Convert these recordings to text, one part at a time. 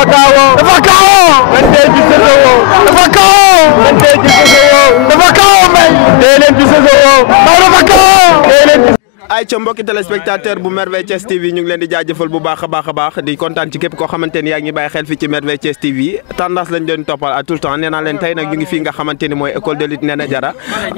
dafa kaawoo. dafa kaawoo. man tey ci Sosowoo. dafa kaawoo. man tey ci Sosowoo. dafa kaawoo may. tey leen ci Sosowoo. dafa kaawoo. tey leen ci. ay ca mbokki téléspectateur bu Merveille Thiès TV ñu ngi leen di jaajëfal bu baax a baax di kontaan ci képp koo xamante ni yaa ngi bàyyi xel fii ci Merveille Thiès TV tendance lañ doon toppal à tout le temps nee naa leen tey nag ñu ngi fii nga xamante ni mooy école de lutte Néné Diarra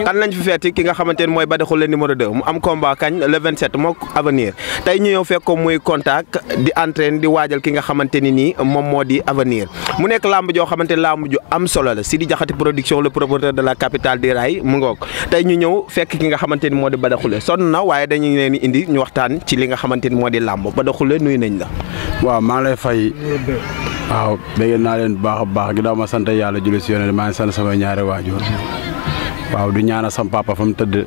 kan lañ fi feeti ki nga xamante ni mooy Badaxule numéro 2 mu am combat kañ le 27 mook avenir tey ñu ñëw fekk ko muy contact di entraîne di waajal ki nga xamante ni nii moom moo di avenir mu nekk lamb joo xamante ni lamb ju am solo la Sidi Diakhaté production le promoteur de la capitale di Ray mu ngoog tey ñu ñëw fekk ki nga xamante ni moo di Badaxule sonn na waaye dañu leen indi ñu waxtaan ci li nga xamante ni moo di làmb Badaxule nuyu nañ la. waaw maa ngi lay fay waaw dégg naa leen bu baax a baax ginnaaw ma sant yàlla julli si yéen maa ngi sant sama ñaari waajur waaw du ñaanal sama papa fa mu tëdd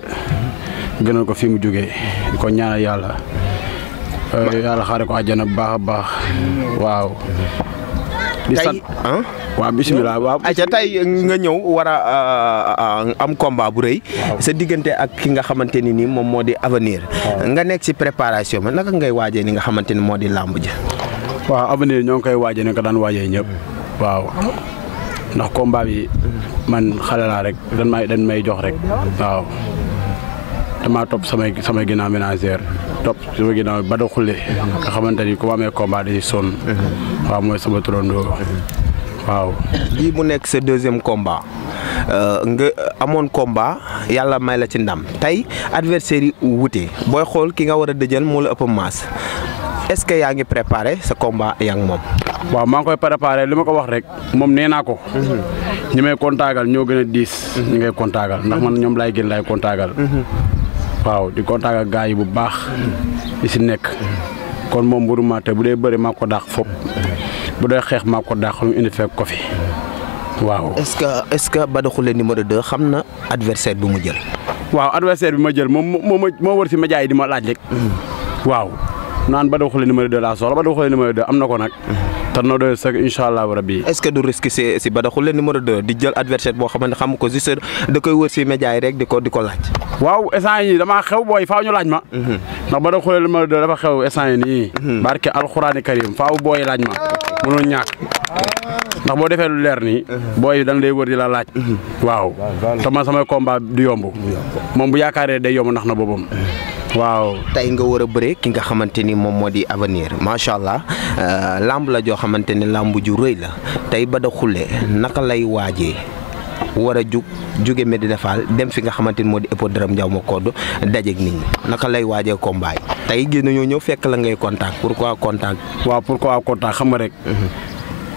gënal ko fi mu jógee di ko ñaanal yàlla yàlla xaare ko àjjana bu baax a baax waaw. di sant waaw bisimilah waaw. ayca tey nga ñëw war a am combat bu rëy. sa diggante ak ki nga xamante ni nii moom moo di avenir. nga nekk ci préparation bi naka ngay waajee ni nga xamante ni moo di làmb ji. waaw avenir ñoo ngi koy waajee ni ko daan waajee ñëpp. waaw ndax combat bi man xale laa rek dañ may jox rek. waaw damaa topp samay ginnaaw ménagère topp sama ginnaaw Badaxule nga xamante ni ku ma amee combat di sonn. waaw mooy sama turandoo. waaw lii mu nekk sa deuxième combat nga amoon combat yàlla may la ci ndam tey adversaire yi wute booy xool ki nga war a dëjal moo la ëpp maas est-ce que yaa ngi préparé sa combat yaa ngi moom. waaw maa ngi koy préparé li ma ko wax rek moom nee naa ko. ñi may kontaagal ñoo gën a diis. ñi ngay kontaagal ndax man ñoom laay gën laay kontaagal. waaw di kontaagal gars yi bu baax. di si nekk kon moom mburuma te bu dee bëri maa ko dàq fop bu dee xeex maa ko dàq lu indi fekk ko fi waaw. est-ce que Badaxule numéro 2 xam na adversaire bi mu jël. waaw adversaire bi ma jël moo wër si média yi di ma laaj rek. waaw naan Badaxule numéro 2 laa soxla Badaxule numéro 2 am na ko nag. te noo doy sëg incha allah rabbi. est-ce que du risque si Badaxule numéro 2 di jël adversaire boo xamante xam ko juste da koy wër si média yi rek di ko laaj. waaw instant yii damaa xew booy faaw ñu laaj ma. ndax Badaxule numéro 2 dafa xew instant yii nii. barke alxuraani karim faaw booy laaj ma. mënul ñàkk ndax boo defee lu leer nii. booy dañ lay wër di la laaj. waaw te man samay combat du yomb. moom bu yaakaaree day yomb ndax na boppam. waaw tey nga war a bëre ki nga xamante ni moom moo di avenir macha allah lamb la joo xamante ni lamb ju rëy la tey Badaxule naka lay waajee war a jóge Medina Fall dem fi nga xamante ni moo di hippodrome Ndiaw Macodou dajeeg nit ñi naka lay waajee combat yi tey gis nañoo ñëw fekk la ngay contact pourquoi contact. waaw pourquoi contact xam nga rek.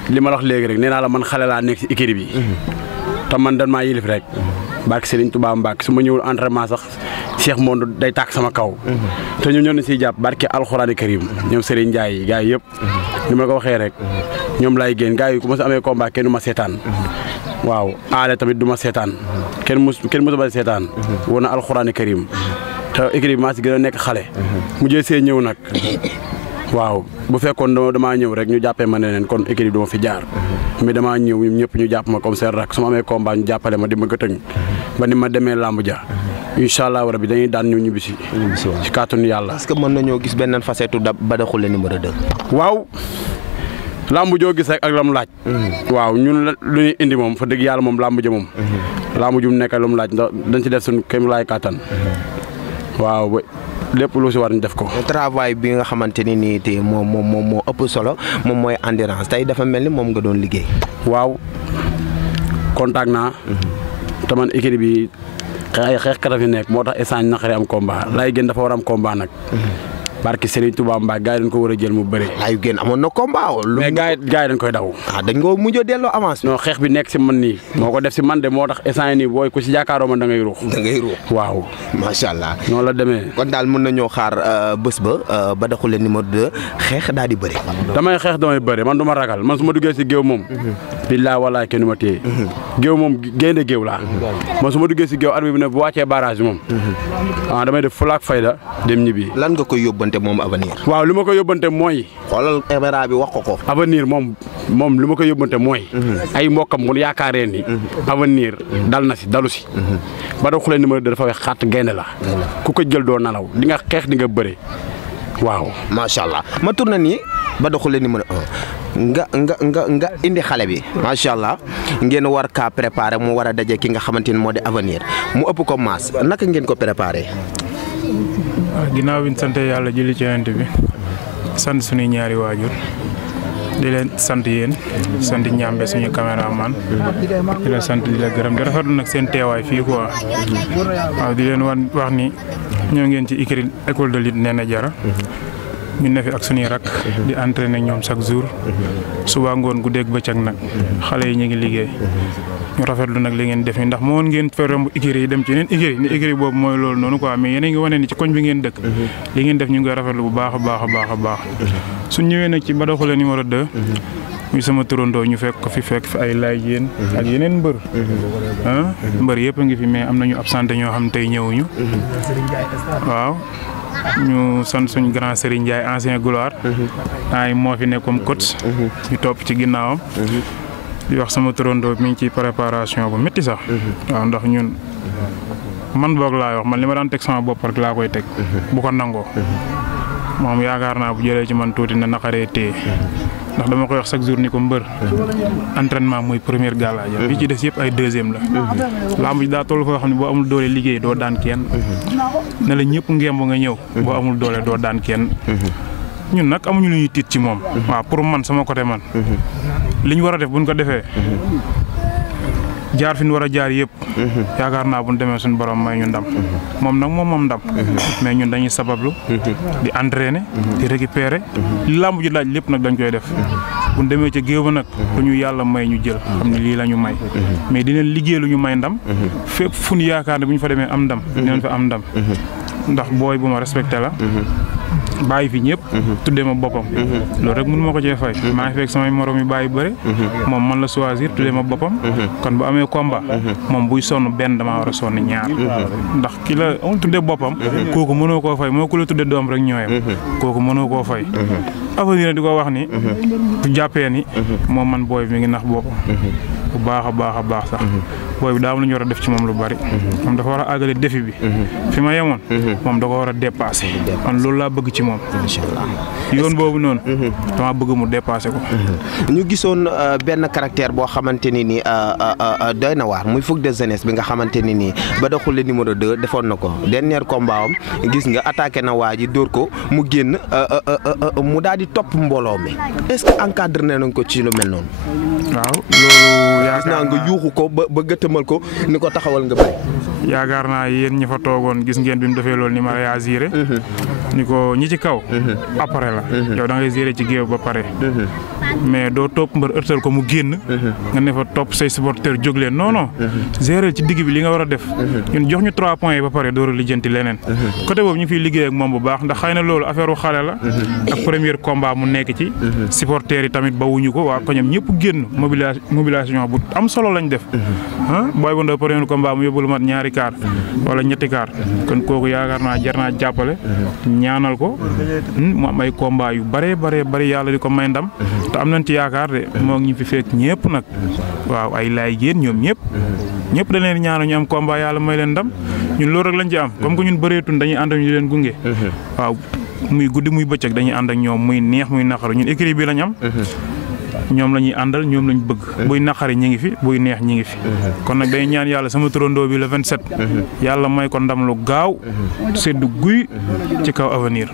li ma la wax léegi rek nee naa la man xale laa nekk si équipe bi. te man dañ maa yilif rek. barke Serigne Touba Mbacke su ma ñëwul entraînement sax Cheikh Mondo day tàkk sama kaw. te ñun ñoo ne siy jàpp barke alxuraani karim ñoom Serigne Ndiaye gars yi yëpp. ni ma la ko waxee rek ñoom laay génn gars yi ku ma si amee combat kenn du ma seetaan. waaw aale tamit du ma seetaan kenn mësu ba seetaan. woon na alxuraani karim te équipe bi maa si gën a nekk xale. mujjee see ñëw nag. waaw bu fekkoon damaa ñëw rek ñu jàppee ma ne leen kon équipe dama fi jaar. mais damaa ñëw ñoom ñëpp ñu jàpp ma comme seen rak su ma amee combat ñu jàppale ma di ma gëtëñ ba ni ma demee làmb ja incha allah rabi dañuy daan ñu ñibbisi. ci kàttanu yàlla. est-ce que mën nañoo gis benn facette Badaxule numéro 2. waaw làmb joo gis rek ak lam laaj. waaw ñun lu ñuy indi moom fa dëgg yàlla moom làmb ja moom. làmb ju mu nekk lu mu laaj ndax dañ ci def suñu kéem laay kàttan. waaw lépp lu si war ñu def ko. travail bi nga xamante ni nii te moo ëpp solo moom mooy endurance tey dafa mel ni moom nga doon liggéey. waaw contact naa. te man équipe bi xeexkat a fi nekk moo tax instant naqari am combat laay gën dafa war am combat nag. barke Serigne Touba Mbacke gars yi dañ ko war a jël mu bëri. laayu génn amoon na combat. mais gars yi dañ koy daw. dañ ko mujj a delloo avance. non xeex bi nekk si man nii. moo ko def si man de moo tax instant nii booy ku si jàkkaaroo man da ngay ruux. da ngay ruux waaw. macha allah noonu la demee. kon daal mën nañoo xaar bés ba Badaxule numéro 2 xeex daal di bëri. damay xeex damay bëri man du ma ragal man su ma duggee si géew moom. billaa walaay kenn du ma téye. géew moom génne géew laa. man su ma duggee si géew arbitre bi ne bu wàccee barrage bi moom. damay def fulaak fayda dem ñibbi. lan nga koy yóbbante moom avenir. waaw li ma ko yóbbante mooy. xoolal caméra bi wax ko. avenir moom li ma ko yóbbante mooy. ay mbokkam mu yaakaaree ni. avenir dal na si dalu si. Badaxule numéro 2 dafa wex xatt gaynde la. ku ko jël doo nalaw di nga xeex di nga bëre waaw. macha allah ma tourné nii Badaxule numéro 1 nga indi xale bi macha allah ngeen war kaa préparé mu war a daje ki nga xamante ni moo di avenir mu ëpp ko maas naka ngeen ko préparé. ginnaaw bi ñu sant yàlla julli ci Yonent bi sant suñuy ñaari waajur di leen sant yéen sant ñàmbe suñu caméraman di la sant di la gërëm di rafetlu nag seen teewaay fii quoi waaw di leen wax ni ñoo ngeen ci école de lutte Néné Diarra ñu ne fi ak suñuy rak di entraîner ñoom chaque jour suba ngoon guddeeg bëccëg nag xale yi ñu ngi liggéey ñu rafetlu nag li ngeen def ni ndax moo woon ngeen fa romb écurie yi dem ci yeneen écurie ni écurie boobu mooy loolu noonu quoi mais yéen a ngi wane ni ci koñ bi ngeen dëkk li ngeen def ñu ngi koy rafetlu bu baax a baax a baax a baax suñ ñëwee nag ci Badaxule numéro 2 muy sama turandoo ñu fekk ko fekk fi ay laay yéen ak yeneen mbër mbër yëpp a ngi fi mais am nañu absenté ñoo xam tey ñëwuñu waaw ñu sant suñ grand Serigne Ndiaye ancien gloire ay moo fi nekk comme coach ñu topp ci ginnaawam di wax sama turandoo mi ngi ci préparation bu métti sax waaw ndax ñun man boog laay wax man li ma daan teg sama bopp rek laa koy teg bu ko nangoo moom yaakaar naa bu jëlee ci man tuuti na naqaree téye ndax dama koy wax chaque jour ni ko mbër entraînement mooy première galaaj li ci des yëpp ay deuxième la lamb ji daa toll foo xam ne boo amul doole liggéey doo daan kenn ne la ñëpp ngemb nga ñëw boo amul doole doo daan kenn ñun nag amuñu lu ñuy tiit ci moom waaw pour man sama côté man li ñu war a def buñ ko defee jaar fi ñu war a jaar yëpp yaakaar naa bu ñu demee suñu borom may ñu ndam moom nag moom ndam mais ñun dañuy sabablu di entraîner di récupérer li làmb ji laaj lépp nag dañ koy def bu ñu demee ca géew ba nag lu ñu yàlla may ñu jël xam ne lii la ñu may mais dinañ liggéey lu ñu may ndam fépp fu ñu yaakaar ne bu ñu fa demee am ndam dinañ fa am ndam ndax booy bu ma respecté la bàyyi fi ñëpp tuddee ma boppam loolu rek mënu ma ko cee fay maa ngi fekk samay morom yi bàyyi bëri moom man la choisir tuddee ma boppam kon bu amee combat moom buy sonn benn damaa war a sonn ñaar ndax ki la tuddee boppam kooku mënoo koo fay moo ku la tuddee doom rek ñooyam kooku mënoo koo fay avenir di ko wax ni bu jàppee ni moom man booy bi mi ngi nax boppam bu baax a baax sax booy bi daa am lu ñu war a def ci moom lu bari moom dafa war a àggale défi bi fi ma yemoon moom da ko war a dépassé man loolu laa bëgg ci moom yoon boobu noonu dama bëgg mu dépassé ko ñu gisoon benn caractère boo xamante ni nii doy na waar muy fougue de jeunesse bi nga xamante ni nii Badaxule numéro 2 defoon na ko dernier combat am gis nga attaqué na waa ji dóor ko mu génn mu daal di topp mbooloo mi est-ce que encadré nañ ko ci lu mel noonu waaw loolu gis naa nga yuuxu ko ba gëtëmal ko ni ko taxawal nga bëri yaakaar naa yéen ñi fa toogoon gis ngeen bi mu defee loolu ni ma réagiré ni ko ñi ci kaw après la yow da ngay géré ci géew ba pare mais doo topp mbër ërtal ko mu génn nga ne fa topp say supporter jóg leen non géré ci digg bi li nga war a def ñun jox ñu 3 points yi ba pare door a lijjanti leneen côté boobu ñu fiy liggéey ak moom bu baax ndax xëy na loolu affaire u xale la ak premier combat mu nekk ci supporter yi tamit bawuñu ko waa koñam ñëpp génn mobilisation bu am solo lañ def booy bu ndaw premier combat mu yóbbu lu mat ñaari kaar wala ñetti kaar kon kooku yaakaar naa jar naa jàppale ñaanal ko mu am ay combat yu bari yàlla di ko may ndam te am nañ ci yaakaar de moo ngi ñu fi fekk ñëpp nag waaw ay laay génn ñoom ñëpp dañ leen ñaanal ñu am combat yàlla may leen ndam ñun loolu rek lañ ci am comme que ñun bëreetun dañuy ànd ak ñu leen gunge waaw muy guddi muy bëccëg dañuy ànd ak ñoom muy neex muy naqaru ñun écrit bi lañ am ñoom la ñuy àndal ñoom lañ bëgg buy naqari ñi ngi fi buy neex ñi ngi fi kon nag day ñaan yàlla sama turandoo bi le 27 yàlla may ko ndam lu gaaw seddu guy ci kaw avenir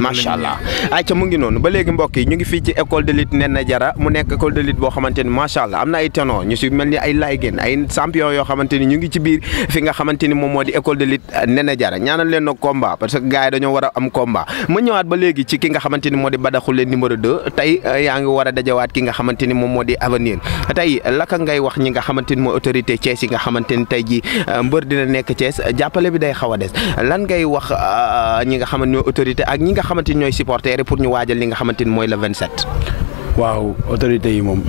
macha allah ay ca mu ngi noonu ba léegi mbokk yi ñu ngi fii ci école de lutte Néné Diarra mu nekk école de lutte boo xamante ni macha allah am na ay ténor ñu si mel ni ay laay génn ay champion yoo xamante ni ñu ngi ci biir fi nga xamante ni moom moo di école de lutte Néné Diarra ñaanal leen na combat parce que gars yi dañoo war a am combat ma ñëwaat ba léegi ci ki nga xamante ni moo di Badaxule numéro 2 tey yaa ngi war a dajawaat ki nga xamante ni moom moo di avenir tey laka ngay wax ñi nga xamante ni mooy autorité Thiès yi nga xamante ni tey ji mbër dina nekk Thiès jàppale bi day xaw a des lan ngay wax ñi nga xamante ñooy autorité ak ñi nga xamante ni ñooy supporter pour ñu waajal li nga xamante ni mooy le 27. waaw autorité yi moom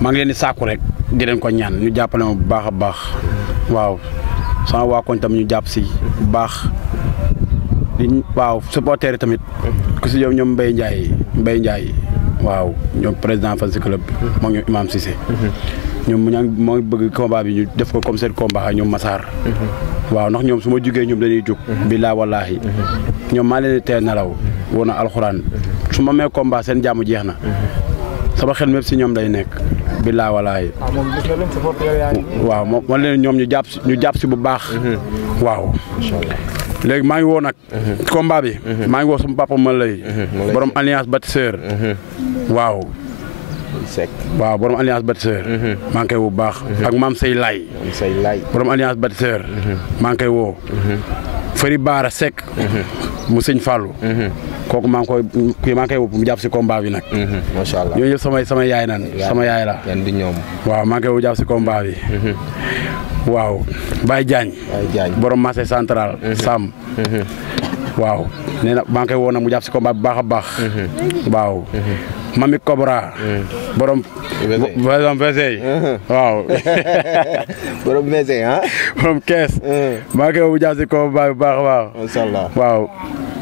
maa ngi leen di sàkku rek di leen ko ñaan ñu jàppale ma bu baax a baax waaw sama waa koñ tam ñu jàpp si bu baax waaw supporter yi tamit ku si ñoom Mbaye Ndiaye waaw ñoom président fan si club bi moom ñoom Imam Cissé ñoom moo ngi bëgg combat bi ñu def ko comme seen combat ak ñoom Massar waaw ndax ñoom su ma jugee ñoom dañuy jóg billaa wallaahi ñoom maa leen di teel nelaw woon na alxuraan su ma mee combat seen jàmm jeex na sama xel mépp si ñoom day nekk billaa walaay waaw moom man leen ñoom ñu jàpp si bu baax waaw léegi maa ngi woo nag combat bi maa ngi woo sama papa ma lay borom alliance bâtisseur waaw waaw borom alliance bâtisseur maa ngi koy woo bu baax ak maam say laay borom alliance bâtisseur maa ngi koy woo Fari Baara Seck mu sëñ Fallou kooku maa ngi koy woo mu jàpp si combat bi nag macha allah ñooñu yëpp samay yaay nan sama yaay la yan di ñoom waaw maa ngi koy woo jàpp si combat bi waaw Baye Diagne borom marché central Sam waaw nee na maa ngi koy woo nag mu jàpp si combat bi baax a baax waaw Mami Cobra borom VC waaw borom VC borom kees maa ngi koy woo mu jàpp si combat bi baax a baax macha allah waaw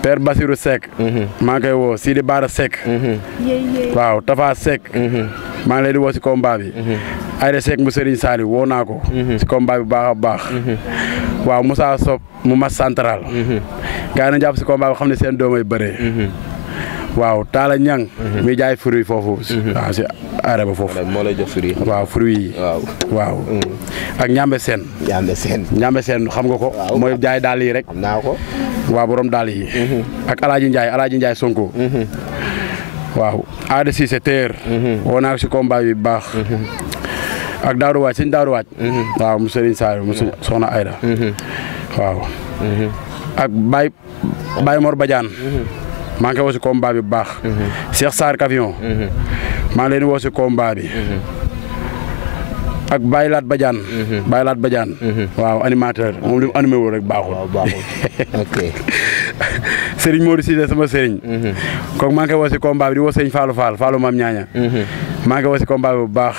Père Basirou Seck maa ngi koy woo Sidi Bara Seck waaw Tafa Seck maa ngi leen di woo si combat bi Aïda Seck mu Serigne Saliou woo naa ko si combat bi baax a baax waaw Moussa Sob mu mas central gars yi na jàpp si combat bi xam ne seen doomay bëree waaw Talla Niang mi jaay fruit foofu waaw si arrêt ba foofu moo lay jox fruit waaw fruit yi waaw ak Ñambe Sène Ñambe Sène xam nga ko mooy jaay daal yi rek xam naa ko waaw borom daal yi ak Alaaji Ndiaye Sonko waaw Ada Cissé Terre woo naa ko si combat bi baax ak Daaru Waaj sëñ Daaru Waaj waaw mu Serigne Saliou mu soxna Aïda waaw ak Baye Mor Badiane maa ngi koy woo si combat bi bu baax Cheikh Sarr Kavion maa ngi leen di woo si combat bi ak Baye Laat Badiane waaw animateur moom li mu animé woo rek baaxul ok Serigne Modou Cissé sama Serigne kooku maa ngi koy woo si combat bi di woo Serigne Fallou Mam Ñaaña maa ngi koy woo si combat bi bu baax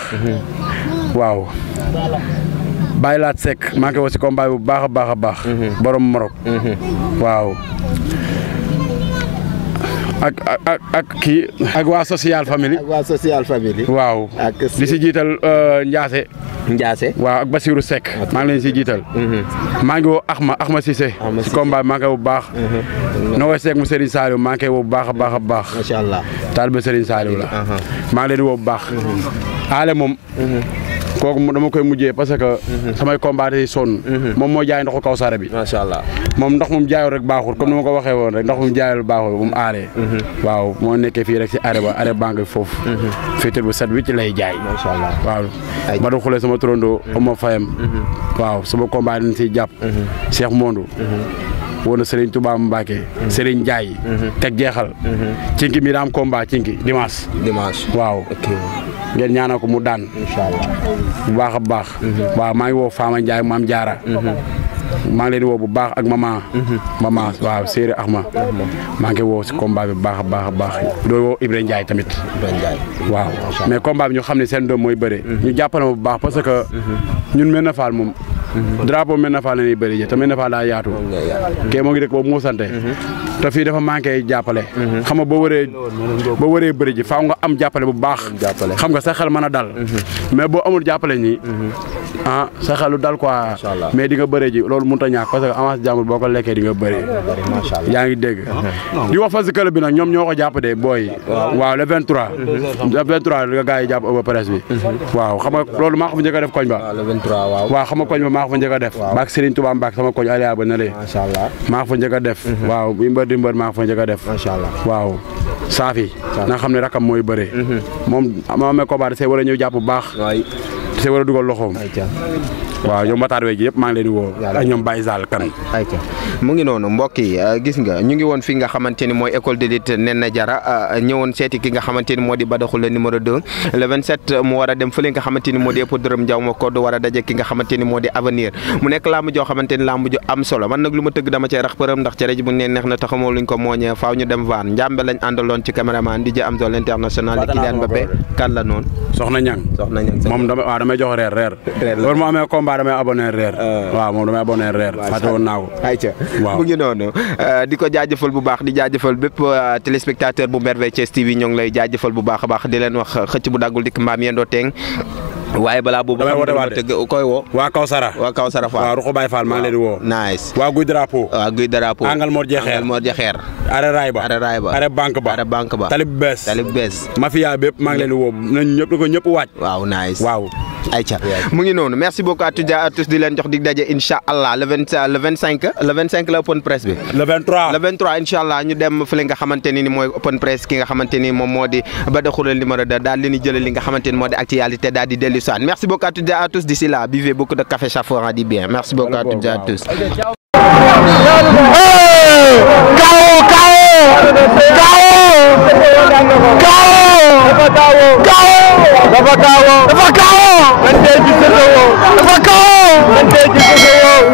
waaw Baye Laat Seck maa ngi koy woo si combat bi bu baax a baax borom Morok waaw ak kii ak waa social famille waaw di si jiital Ndiasse waaw ak Basirou Seck maa ngi leen si jiital maa ngi woo Axma Cissé si combat bi maa ngi koy woo bu baax Nogoy Seck mu Serigne Saliou maa ngi koy woo bu baax a baax macha allah taalibe Serigne Saliou la maa ngi leen di woo bu baax ale moom kooku dama koy mujjee parce que samay combat yi sonn moom moo jaay ndoxu Kawsara bi macha allah moom ndox moom jaayoo rek baaxul comme ni ma ko waxee woon rek ndox moom jaayoo baaxul bu mu aaree waaw moo nekkee fii rek si arrêt banque foofu féetal bu set wi ci lay jaay macha allah waaw ma doon xoolee sama turandoo Omo Fayam waaw sama combat dañ siy jàpp Cheikh Mondou woon na Serigne Touba Mbacké Serigne Ndiaye teg jeexal cinki mi daam combat cinki dimanche waaw ngeen ñaanal ko mu daan inshallah bu baax a baax waaw maa ngi woo Fama Ndiaye Maam Jaara maa ngi leen di woo bu baax ak mama waaw Séeri Axma maa ngi woo si combat bi bu baax a baax doo woo Ibrahima Ndiaye tamit waaw mais combat bi ñu xam ne seen doom mooy bëre ñu jàppale ma bu baax parce que ñun Médina Fall moom drapeau Médina Fall la ñuy bëri ji te Médina Fall daa yaatu kee moo ngi dëkk boobu moo sante te fii dafa manqué jàppale xam nga boo waree bëri ji faaw nga am jàppale bu baax xam nga sa xel mën a dal mais boo amul jàppale ñi sa xelu dal quoi mais di nga bëree ji loolu mënut a ñàkk parce que avance jàmbur boo ko lekkee di nga bëree yaa ngi dégg di wax fa si club bi nag ñoom ñoo ko jàpp de booy waaw le 23 nga gars yi jàpp ëpp presse bi waaw xam nga loolu maa ko fa njëkk a def koñ ba waaw xam nga koñ ba maa ko fa njëkk a def baak Serigne Touba Mbacke sama koñ Aliya ba na lee maa ko fa njëkk a def waaw bi mbër di mbër maa ko fa njëkk a def waaw saafi na xam ne rakam mooy bëree moom ma amee combat da see war a ñëw jàpp bu baax da see war a dugal loxoom waaw ñoom Matar Wege yëpp maa ngi leen di woo ak ñoom Baye Zal kan mu ngi noonu mbokk yi gis nga ñu ngi woon fi nga xamante ni mooy école de lutte Néné Diarra ñëwoon seeti ki nga xamante ni moo di Badakhouly numéro 2 le 27 mu war a dem fële nga xamante ni moo di Hippodrome Ndiaw ma kodd war a daje ki nga xamante ni moo di avenir mu nekk lamb joo xamante ni lamb ju am solo man nag lu ma tëgg dama cay rax përëm ndax cere ji bu ne neex na taxamoo luñ ko mooñee faaw ñu dem vaan njàmbe lañ àndaloon ci caméraman di am zol international di Kylian Mbappé kan la noonu soxna ñang moom damay jox reer loolu mu amee combat damay abonné reer waaw moom damay abonné reer fàtte woon naa ko waaw mu ngi noonu di ko jaajëfal bu baax di jaajëfal bépp téléspectateur bu Merveille Thiès TV ñoo ngi lay jaajëfal bu baax a baax di leen wax xëcc bu daggul dikk mbaam yendoo teeng waaye balaa boobu damay woote waat tëgg koy woo waa Kawsara Fall waaw Ruxu Baye Fall maa ngi leen di woo nice waa Guy Drapeau Angal Mor Jaxeer are raay ba are banque ba talib bees mafia bépp maa ngi leen di woo nañ ñëpp ko ñëpp waaj waaw nice waaw ayca mu ngi noonu merci beaucoup à tous di leen jox dig daje incha allah le 25 la open press bi le 23 incha allah ñu dem fële nga xamante ni mooy open press ki nga xamante ni moom moo di Bada Khourel numéro 2 daal leen di jëlee li nga xamante ni moo di actualité daal di dellu saan merci beaucoup à tous d'ici là buvez beaucoup de café chaque fois dit bien merci beaucoup à toutes et à tous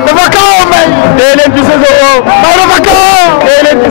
dafa kawo may dee leen ci saison